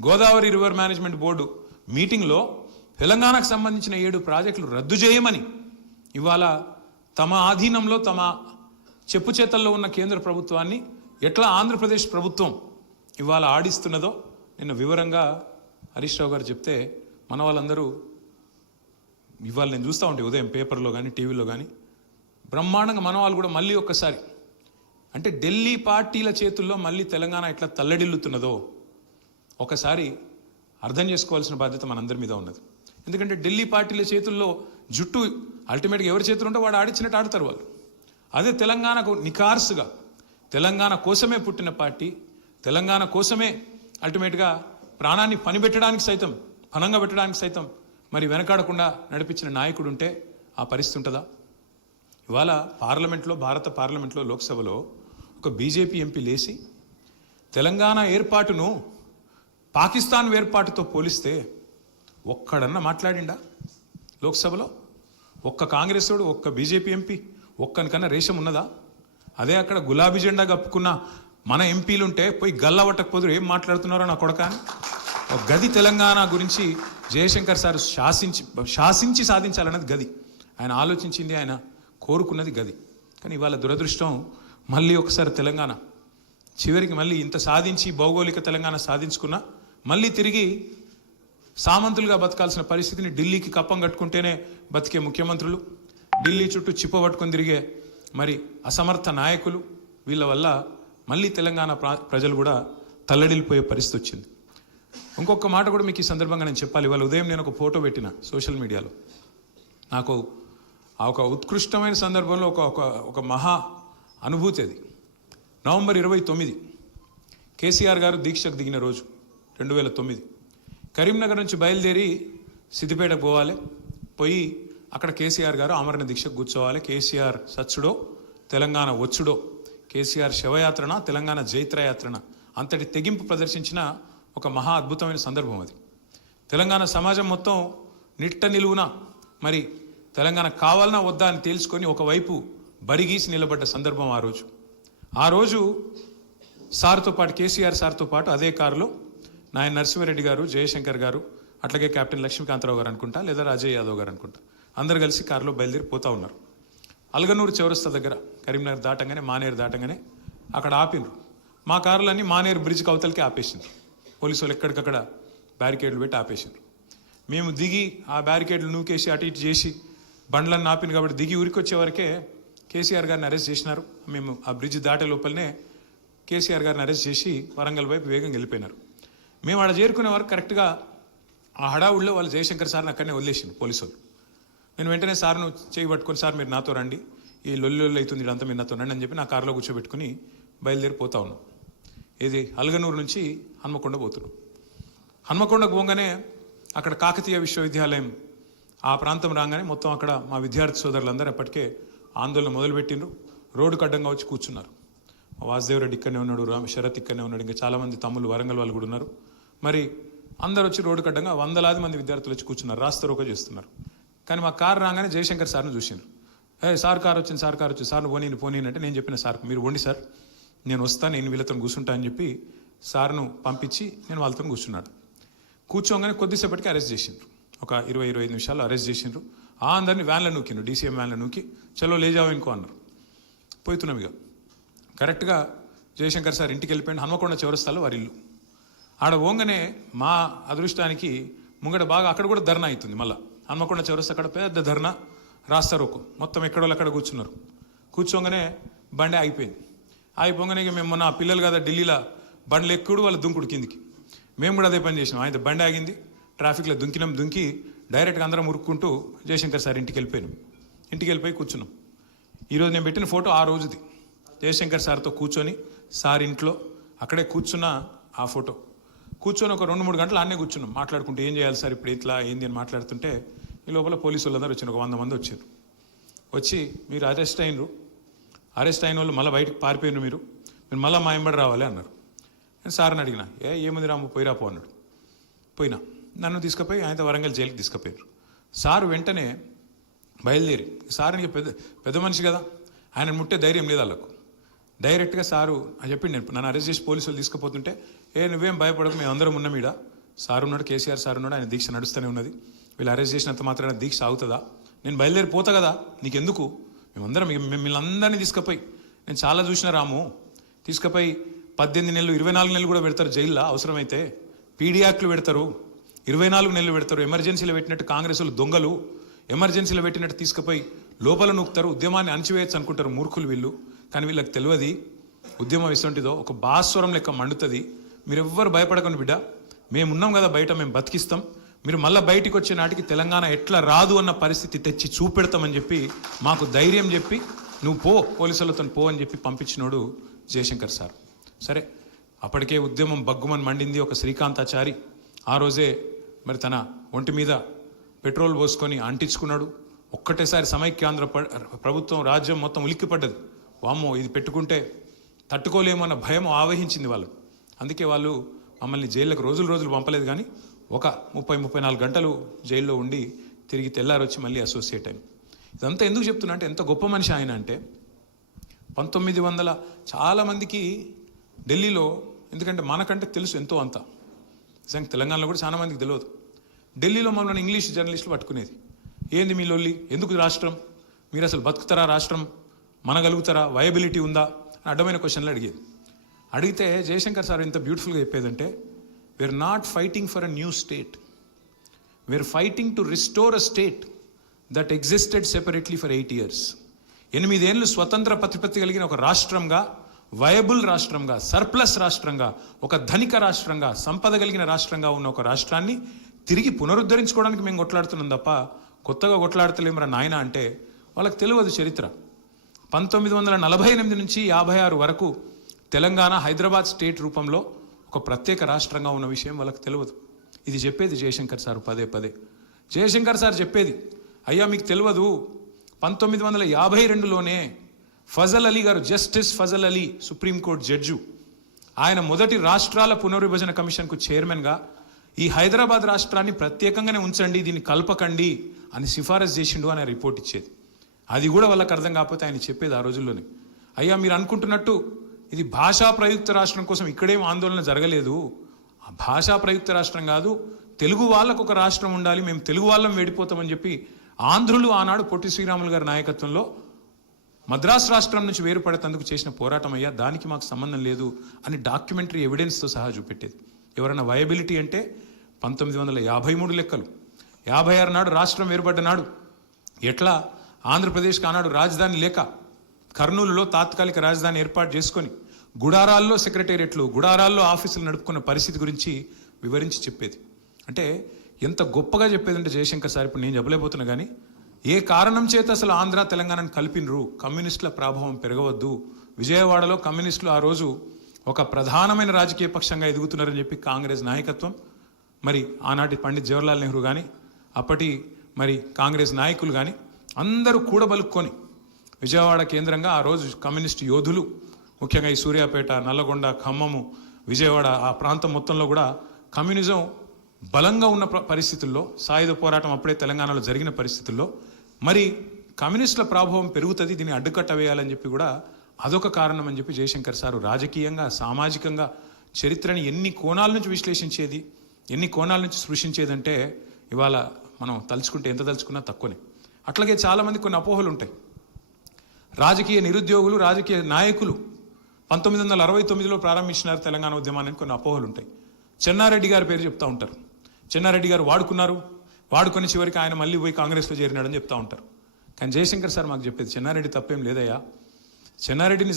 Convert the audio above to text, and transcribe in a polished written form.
Godavari river management board మీటింగ్లో తెలంగాణకు సంబంధించిన 7 ప్రాజెక్టులు రద్దు చేయమని ఇవాళ తమ ఆధీనంలో తమ చెప్పు చేతల్లో ఉన్న కేంద్ర ప్రభుత్వాన్ని ఎట్లా ఆంధ్రప్రదేశ్ ప్రభుత్వం ఇవాళ ఆడిస్తున్నదో నిన్న వివరంగా హరీష్ రావు గారు చెప్తే మన వాళ్ళందరూ ఇవాళ నేను చూస్తూ ఉంటే ఉదయం పేపర్లో కానీ టీవీలో కానీ బ్రహ్మాండంగా మన వాళ్ళు కూడా మళ్ళీ ఒక్కసారి అంటే ఢిల్లీ పార్టీల చేతుల్లో మళ్ళీ తెలంగాణ ఎట్లా తల్లడిల్లుతున్నదో ఒకసారి అర్థం చేసుకోవాల్సిన బాధ్యత మనందరి మీద ఉన్నది. ఎందుకంటే ఢిల్లీ పార్టీల చేతుల్లో జుట్టు అల్టిమేట్గా ఎవరి చేతులు ఉంటే వాడు ఆడిచ్చినట్టు ఆడతారు వాళ్ళు. అదే తెలంగాణకు నికార్సుగా తెలంగాణ కోసమే పుట్టిన పార్టీ, తెలంగాణ కోసమే అల్టిమేట్గా ప్రాణాన్ని పనిపెట్టడానికి సైతం పనంగా పెట్టడానికి సైతం మరి వెనకాడకుండా నడిపించిన నాయకుడు ఉంటే ఆ పరిస్థితి ఉంటుందా? ఇవాళ పార్లమెంట్లో, భారత పార్లమెంట్లో, లోక్సభలో ఒక బీజేపీ ఎంపీ లేచి తెలంగాణ ఏర్పాటును పాకిస్తాన్ ఏర్పాటుతో పోలిస్తే ఒక్కడన్నా మాట్లాడిండా లోక్సభలో? ఒక్క కాంగ్రెస్ వాడు, ఒక్క బీజేపీ ఎంపీ ఒక్కనికన్నా రేషం ఉన్నదా? అదే అక్కడ గులాబీ జెండా కప్పుకున్న మన ఎంపీలుంటే పోయి గల్లవట్టకపోదు ఏం మాట్లాడుతున్నారో నా కొడక అని. ఒక గది తెలంగాణ గురించి జయశంకర్ సార్ శాసించి సాధించాలన్నది గది. ఆయన ఆలోచించింది, ఆయన కోరుకున్నది గది. కానీ ఇవాళ దురదృష్టం మళ్ళీ ఒకసారి తెలంగాణ చివరికి మళ్ళీ ఇంత సాధించి భౌగోళిక తెలంగాణ సాధించుకున్నా మళ్ళీ తిరిగి సామంతులుగా బతకాల్సిన పరిస్థితిని ఢిల్లీకి కప్పం కట్టుకుంటేనే బతికే ముఖ్యమంత్రులు, ఢిల్లీ చుట్టూ చిప్ప పట్టుకొని తిరిగే మరి అసమర్థ నాయకులు, వీళ్ళ వల్ల మళ్ళీ తెలంగాణ ప్రజలు కూడా తల్లడిల్లిపోయే పరిస్థితి వచ్చింది. ఇంకొక మాట కూడా మీకు ఈ సందర్భంగా నేను చెప్పాలి. ఇవాళ ఉదయం నేను ఒక ఫోటో పెట్టిన సోషల్ మీడియాలో. నాకు ఆ ఒక ఉత్కృష్టమైన సందర్భంలో ఒక మహా అనుభూతి అది. నవంబర్ 29 కేసీఆర్ గారు దీక్షకు దిగిన రోజు 2009. కరీంనగర్ నుంచి బయలుదేరి సిద్దిపేటకు పోవాలి. పోయి అక్కడ కేసీఆర్ గారు ఆమరణ దీక్షకు కూర్చోవాలి. కేసీఆర్ సచ్చుడో తెలంగాణ వచ్చుడో, కేసీఆర్ శవయాత్రన తెలంగాణ జైత్రయాత్రన అంతటి తెగింపు ప్రదర్శించిన ఒక మహా అద్భుతమైన సందర్భం అది. తెలంగాణ సమాజం మొత్తం నిట్ట నిలువున మరి తెలంగాణ కావాలన్నా వద్దా అని తేల్చుకొని ఒకవైపు బరిగీసి నిలబడ్డ సందర్భం ఆ రోజు సార్తో పాటు, కేసీఆర్ సార్తో పాటు అదే కారులో నాయన నరసింహారెడ్డి గారు, జయశంకర్ గారు, అట్లాగే కెప్టెన్ లక్ష్మీకాంతరావు గారు అనుకుంటా, లేదా రాజయ్య యాదవ్ గారు అనుకుంటా, అందరు కలిసి కారులో బయలుదేరి పోతా ఉన్నారు. అల్గనూరు చౌరస్తా దగ్గర కరీంనగర్ దాటంగానే, మానేరు దాటంగానే అక్కడ ఆపిండ్రు. మా కారులన్నీ మానేరు బ్రిడ్జ్కి అవతలకి ఆపేసిండ్రు. పోలీసు వాళ్ళు ఎక్కడికక్కడ బ్యారికేడ్లు పెట్టి ఆపేసిండ్రు. మేము దిగి ఆ బ్యారికేడ్లు నూకేసి అటు ఇటు చేసి బండ్లను ఆపింది కాబట్టి దిగి ఉరికొచ్చే వరకే కేసీఆర్ గారిని అరెస్ట్ చేసినారు. మేము ఆ బ్రిడ్జ్ దాటే లోపలనే కేసీఆర్ గారిని అరెస్ట్ చేసి వరంగల్ వైపు వేగంగా వెళ్ళిపోయినారు. మేము ఆడ చేరుకునే వరకు కరెక్ట్గా ఆ హడావుల్లో వాళ్ళు జయశంకర్ సార్ని అక్కడనే వదిలేసింది పోలీసు వాళ్ళు. నేను వెంటనే సార్ను చేయి పట్టుకొని, సార్ మీరు నాతో రండి, ఈ లొల్లి అవుతుంది ఇదంతా మీరు నాతో రండి అని చెప్పి నా కారులో కూర్చోబెట్టుకుని బయలుదేరిపోతా ఉన్నాం. ఇది అల్గనూరు నుంచి హన్మకొండ పోతున్నాం. హన్మకొండకు పోగానే అక్కడ కాకతీయ విశ్వవిద్యాలయం ఆ ప్రాంతం రాగానే మొత్తం అక్కడ మా విద్యార్థి సోదరులందరూ ఎప్పటికే ఆందోళన మొదలుపెట్టిండ్రు. రోడ్డుకు అడ్డంగా వచ్చి కూర్చున్నారు. వాసుదేవ్ రెడ్డి ఇక్కడనే ఉన్నాడు, శరత్ ఇక్కడనే ఉన్నాడు, ఇంకా చాలామంది తమ్ముళ్ళు వరంగల్ వాళ్ళు కూడా ఉన్నారు. మరి అందరు వచ్చి రోడ్డుకు అడ్డంగా వందలాది మంది విద్యార్థులు వచ్చి కూర్చున్నారు, రాస్తారోకో చేస్తున్నారు. కానీ మా కారు రాగానే జయశంకర్ సార్ను చూసిండ్రు. సార్ కారు వచ్చింది, సార్ను పోనీ అంటే నేను చెప్పిన సార్ మీరు వండి సార్, నేను వస్తాను, నేను వీళ్ళతో కూర్చుంటా అని చెప్పి సార్ను పంపించి నేను వాళ్ళతో కూర్చున్నాడు. కూర్చోగానే కొద్దిసేపటికి అరెస్ట్ చేసిండ్రు. ఒక 20-25 నిమిషాలు అరెస్ట్ చేసిండ్రు. అందరినీ వ్యాన్లో నూకిండ్రు, డీసీఎం వ్యాన్లో నూకి చలో లేజావు ఇంకో అన్నారు. పోతున్నాం. ఇక కరెక్ట్గా జయశంకర్ సార్ ఇంటికి వెళ్ళిపోయింది. హన్మకొండ చౌరస్తాలో వారి ఇల్లు. ఆడ పోగానే మా అదృష్టానికి ముంగట బాగా అక్కడ కూడా ధర్నా అవుతుంది. మళ్ళీ హన్మకొండ చౌరస్తా అక్కడ పెద్ద ధర్నా, రాస్తారోకో, మొత్తం ఎక్కడోళ్ళు అక్కడ కూర్చున్నారు. కూర్చోగానే బండి ఆగిపోయింది. ఆగిపోగానే ఇక మేము మొన్న పిల్లలు కదా ఢిల్లీలో బండ్లు ఎక్కుడు వాళ్ళు దుంకుడు కిందికి, మేము కూడా అదే పని చేసినాం. అయితే బండి ఆగింది, ట్రాఫిక్లో దుంకి డైరెక్ట్గా అందరం ఉరుక్కుంటూ జయశంకర్ సార్ ఇంటికి వెళ్ళిపోయినాం. ఇంటికి వెళ్ళిపోయి కూర్చున్నాం. ఈరోజు నేను పెట్టిన ఫోటో ఆ రోజుది. జయశంకర్ సార్తో కూర్చొని సార్ ఇంట్లో అక్కడే కూర్చున్న ఆ ఫోటో. కూర్చొని ఒక 2-3 గంటలు ఆడనే కూర్చున్నాం మాట్లాడుకుంటూ, ఏం చేయాలి సార్ ఇప్పుడు ఇట్లా ఏంది అని మాట్లాడుతుంటే ఈ లోపల పోలీసు వాళ్ళందరూ వచ్చిండ్రు. ఒక 100 మంది వచ్చారు. వచ్చి మీరు అరెస్ట్ అయిన వాళ్ళు మళ్ళీ బయటకు పారిపోయినారు, మీరు మళ్ళీ మా ఎంబడి రావాలి అన్నారు. నేను సార్ని అడిగిన, ఏముంది రాము పోయిరాపో అన్నాడు. పోయినా నన్ను తీసుకుపోయి ఆయనతో వరంగల్ జైలుకి తీసుకుపోయారు. సారు వెంటనే బయలుదేరి, సార్ని పెద్ద మనిషి కదా, ఆయన ముట్టే ధైర్యం లేదు వాళ్ళకు. డైరెక్ట్గా సారు అని చెప్పి నన్ను అరెస్ట్ చేసి పోలీసులు తీసుకుపోతుంటే నువ్వేం భయపడకు, మేము అందరం ఉన్నాం ఈడ, సార్ ఉన్నాడు, కేసీఆర్ సార్ ఉన్నాడు, ఆయన దీక్ష నడుస్తూనే ఉన్నది, వీళ్ళు అరెస్ట్ చేసినంత మాత్రాన దీక్ష ఆగుతుందా, నేను బయలుదేరిపోతా కదా, నీకెందుకు, మేమందరం మిమ్మల్ని అందరినీ తీసుకుపోయి, నేను చాలా చూసిన రాము, తీసుకుపోయి 18 నెలలు 24 నెలలు కూడా పెడతారు జైల్లో అవసరమైతే, పీడీ యాక్ట్లు పెడతారు, 24 నెలలు పెడతారు, ఎమర్జెన్సీలో పెట్టినట్టు కాంగ్రెస్లు దొంగలు ఎమర్జెన్సీలో పెట్టినట్టు తీసుకుపోయి లోపల నూకుతారు, ఉద్యమాన్ని అణచివేయచ్చు అనుకుంటారు మూర్ఖులు వీళ్ళు. కానీ వీళ్ళకి తెలియదు ఉద్యమం ఎటువంటిదో, ఒక భాస్వరం లెక్క మండుతుంది. మీరెవ్వరు భయపడకండి బిడ్డ, మేమున్నాం కదా బయట, మేము బతికిస్తాం, మీరు మళ్ళీ బయటికి వచ్చే నాటికి తెలంగాణ ఎట్లా రాదు అన్న పరిస్థితి తెచ్చి చూపెడతామని చెప్పి మాకు ధైర్యం చెప్పి, నువ్వు పో పోలీసులతో పో అని చెప్పి పంపించినోడు జయశంకర్ సార్. సరే, అప్పటికే ఉద్యమం బగ్గుమని మండింది. ఒక శ్రీకాంతాచారి ఆ రోజే మరి తన ఒంటి మీద పెట్రోల్ పోసుకొని అంటించుకున్నాడు. ఒక్కటేసారి సమైక్యాంధ్ర ప్రభుత్వం రాజ్యం మొత్తం ఉలిక్కిపడ్డది. వామ్మో, ఇది పెట్టుకుంటే తట్టుకోలేమన్న భయం ఆవహించింది వాళ్ళు. అందుకే వాళ్ళు మమ్మల్ని జైళ్ళకు రోజులు పంపలేదు, కానీ ఒక 30-34 గంటలు జైల్లో ఉండి తిరిగి తెల్లారొచ్చి మళ్ళీ అసోసియేట్ అయ్యాం. ఇదంతా ఎందుకు చెప్తున్నా అంటే, ఎంత గొప్ప మనిషి ఆయన అంటే, 1900 చాలామందికి ఢిల్లీలో, ఎందుకంటే మనకంటే తెలుసు ఎంతో అంత, నిజంగా తెలంగాణలో కూడా చాలా మందికి తెలియదు. ఢిల్లీలో మమ్మల్ని ఇంగ్లీష్ జర్నలిస్టులు పట్టుకునేది, ఏంది మీ లొల్లి, ఎందుకు రాష్ట్రం, మీరు అసలు బతుకుతారా, రాష్ట్రం మనగలుగుతారా, వయబిలిటీ ఉందా అని అడ్డమైన క్వశ్చన్లు అడిగేది. అడిగితే జయశంకర్ సార్ ఎంత బ్యూటిఫుల్గా చెప్పేదంటే, we're not fighting for a new state, we're fighting to restore a state that existed separately for 8 years. 8 ఏళ్ళు స్వతంత్ర ప్రతిపత్తి కలిగిన ఒక రాష్ట్రంగా, వయబుల్ రాష్ట్రంగా, సర్ప్లస్ రాష్ట్రంగా, ఒక ధనిక రాష్ట్రంగా, సంపద కలిగిన రాష్ట్రంగా ఉన్న ఒక రాష్ట్రాన్ని తిరిగి పునరుద్ధరించుకోవడానికి మేము కొట్లాడుతున్నాం తప్ప కొత్తగా కొట్లాడతలేమరా నాయన అంటే వాళ్ళకి తెలియదు చరిత్ర. 1948 నుంచి 56 వరకు తెలంగాణ హైదరాబాద్ స్టేట్ రూపంలో ఒక ప్రత్యేక రాష్ట్రంగా ఉన్న విషయం వాళ్ళకి తెలియదు. ఇది చెప్పేది జయశంకర్ సార్ పదే. జయశంకర్ సార్ చెప్పేది, అయ్యా మీకు తెలియదు, 1952లోనే ఫజల్ అలీ గారు, justice Fazal Ali, Supreme Court judge, ఆయన మొదటి రాష్ట్రాల పునర్విభజన కమిషన్కు చైర్మన్గా ఈ హైదరాబాద్ రాష్ట్రాన్ని ప్రత్యేకంగానే ఉంచండి, దీన్ని కలపకండి అని సిఫారసు చేసిండు అని రిపోర్ట్ ఇచ్చేది. అది కూడా వాళ్ళకి అర్థం కాకపోతే ఆయన చెప్పేది ఆ రోజుల్లోనే, అయ్యా మీరు అనుకుంటున్నట్టు ఇది భాషా ప్రయుక్త రాష్ట్రం కోసం ఇక్కడేం ఆందోళన జరగలేదు, ఆ భాషా ప్రయుక్త రాష్ట్రం కాదు, తెలుగు వాళ్ళకు ఒక రాష్ట్రం ఉండాలి, మేము తెలుగు వాళ్ళం వేడిపోతామని చెప్పి ఆంధ్రులు ఆనాడు పొట్టి శ్రీరాములు గారి నాయకత్వంలో మద్రాసు రాష్ట్రం నుంచి వేరుపడేందుకు చేసిన పోరాటం అయ్యా, దానికి మాకు సంబంధం లేదు అని డాక్యుమెంటరీ ఎవిడెన్స్తో సహా చూపెట్టేది. ఎవరైనా వయబిలిటీ అంటే 1953 లెక్కలు, 56 నాడు రాష్ట్రం వేరుపడ్డ నాడు ఎట్లా ఆంధ్రప్రదేశ్కి ఆనాడు రాజధాని లేక కర్నూలులో తాత్కాలిక రాజధాని ఏర్పాటు చేసుకొని గుడారాల్లో సెక్రటేరియట్లు, గుడారాల్లో ఆఫీసులు నడుపుకున్న పరిస్థితి గురించి వివరించి చెప్పేది. అంటే ఎంత గొప్పగా చెప్పేదంటే జయశంకర్ సార్, ఇప్పుడు నేను చెప్పలేకపోతున్నా కానీ, ఏ కారణం చేత అసలు ఆంధ్ర తెలంగాణను కలిపినరు, కమ్యూనిస్టుల ప్రభావం పెరగవద్దు, విజయవాడలో కమ్యూనిస్టులు ఆ రోజు ఒక ప్రధానమైన రాజకీయ పక్షంగా ఎదుగుతున్నారని చెప్పి కాంగ్రెస్ నాయకత్వం, మరి ఆనాటి పండిత్ జవహర్లాల్ నెహ్రూ కానీ, అప్పటి మరి కాంగ్రెస్ నాయకులు కానీ అందరూ కూడబలుక్కొని విజయవాడ కేంద్రంగా ఆ రోజు కమ్యూనిస్టు యోధులు, ముఖ్యంగా ఈ సూర్యాపేట, నల్లగొండ, ఖమ్మము, విజయవాడ ఆ ప్రాంతం మొత్తంలో కూడా కమ్యూనిజం బలంగా ఉన్న పరిస్థితుల్లో, సాయుధ పోరాటం అప్పుడే తెలంగాణలో జరిగిన పరిస్థితుల్లో మరి కమ్యూనిస్టుల ప్రభావం పెరుగుతుంది, దీన్ని అడ్డుకట్ట వేయాలని చెప్పి కూడా అదొక కారణం అని చెప్పి జయశంకర్ సారు రాజకీయంగా, సామాజికంగా చరిత్రని ఎన్ని కోణాల నుంచి విశ్లేషించేది, ఎన్ని కోణాల నుంచి స్పృశించేదంటే ఇవాళ మనం తలుచుకుంటే ఎంత తలుచుకున్నా తక్కువనే. అట్లాగే చాలామంది కొన్ని అపోహలు ఉంటాయి. రాజకీయ నిరుద్యోగులు, రాజకీయ నాయకులు 1969లో ప్రారంభించినారు తెలంగాణ ఉద్యమాన్ని కొన్ని అపోహలు ఉంటాయి. చెన్నారెడ్డి గారి పేరు చెప్తూ ఉంటారు. చెన్నారెడ్డి గారు వాడుకొని చివరికి ఆయన మళ్ళీ పోయి కాంగ్రెస్లో చేరినాడని చెప్తూ ఉంటారు. కానీ జయశంకర్ సార్ మాకు చెప్పేది, చెన్నారెడ్డి తప్పేం లేదయ్యా, చెన్నారెడ్డిని